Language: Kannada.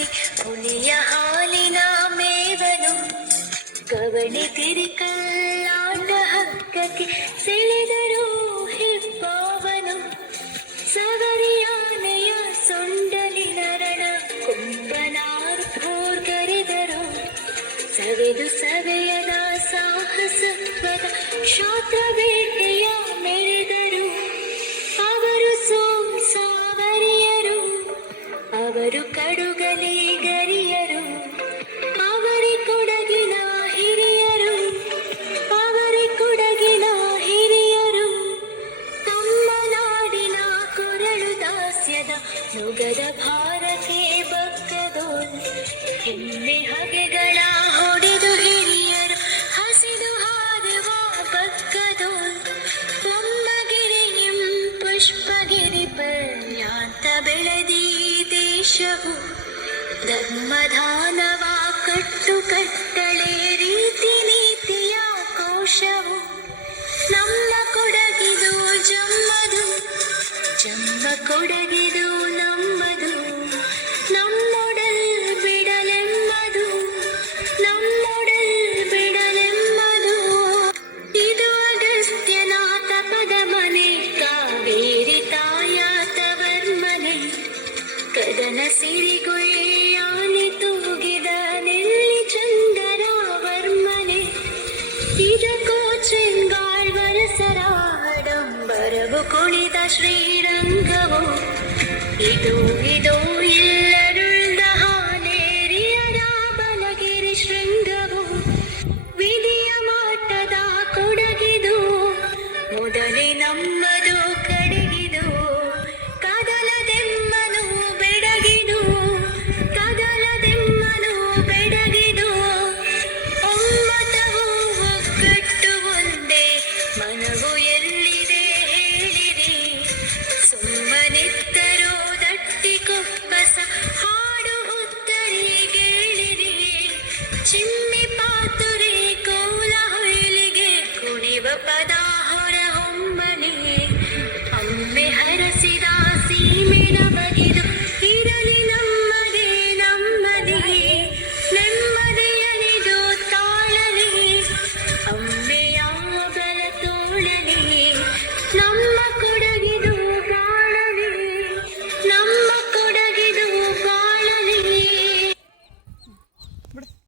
ಹಾಕಿ ಹುಲಿಯ ಹಾಲಿನ ಮೇವನು ಕವಳಿ ತಿರಿಕಲ್ಲಾಟ ಹಕ್ಕಕ್ಕೆ ಸೆಳೆದರು ಹಿಬ್ಬಾವನು ಸವರಿಯಾನೆಯ ಸೊಂಡಲಿನ ರಣ ಕುಂಭನಾರ್ ಕರೆದರು ಸವೆದು ಸವೆಯದ ಸಾಹಸತ್ವದ ಕ್ಷಾತ್ರ ಬೇಟೆಯ ಮೆರೆದರು ಅವರು ಸಾವರಿಯರು ಅವರು ಕಡುಗಲಿ ಗರಿಯರು ಅವರಿ ಕೊಡಗಿನ ಹಿರಿಯರು ಅವರಿ ಕೊಡಗಿನ ಹಿರಿಯರು ತಮ್ಮ ನಾಡಿನ ಕೊರಳು ದಾಸ್ಯದ ನುಗದ ಭಾರತೆ ಬಕ್ಕದೋಲ್ ಹೆಮ್ಮೆ ಹಗೆಗಳ ಹೊಡೆದು ಹಿರಿಯರು ಹಸಿದು ಹಾರುವ ಬಕ್ಕದೋಲ್ ಒಮ್ಮಗಿರಿಯಂ ಪುಷ್ಪಗಿರಿ ಪರ್ಯಾಂತ ಬೆಳೆದಿ ದೇಶವು ಧರ್ಮಧಾನವ ಕಟ್ಟುಕಟ್ಟಳೆ ರೀತಿ ನೀತಿಯ ಕೋಶವು ನಮ್ಮ ಕೊಡಗಿದು ಜಮ್ಮದು ಜಮ್ಮ ಕೊಡಗಿದು ನಮ್ಮದು ನಮ್ಮೊಡಲ್ ಬಿಡಲೆಮ್ಮದು ನಮ್ಮೊಡಲ್ ಬಿಡಲೆಮ್ಮದು ಇದು ಅಗಸ್ತ್ಯನ ತಪದ ಮನೆ ಕಾವೇರಿ ತಾಯ ತವರ್ಮನೆ ಕದನ ಸಿರಿಗೊಯ್ಯಾನೆ ತೂಗಿದ ನೆಲ್ಲಿ ಚಂದನ ವರ್ಮನೆ ಇದಕ್ಕೋ ಚೆಂಗಾಳ್ವರಸರ ಆಡಂಬರವು ಕುಣಿದ ಶ್ರೀರಂಗವು ಇದು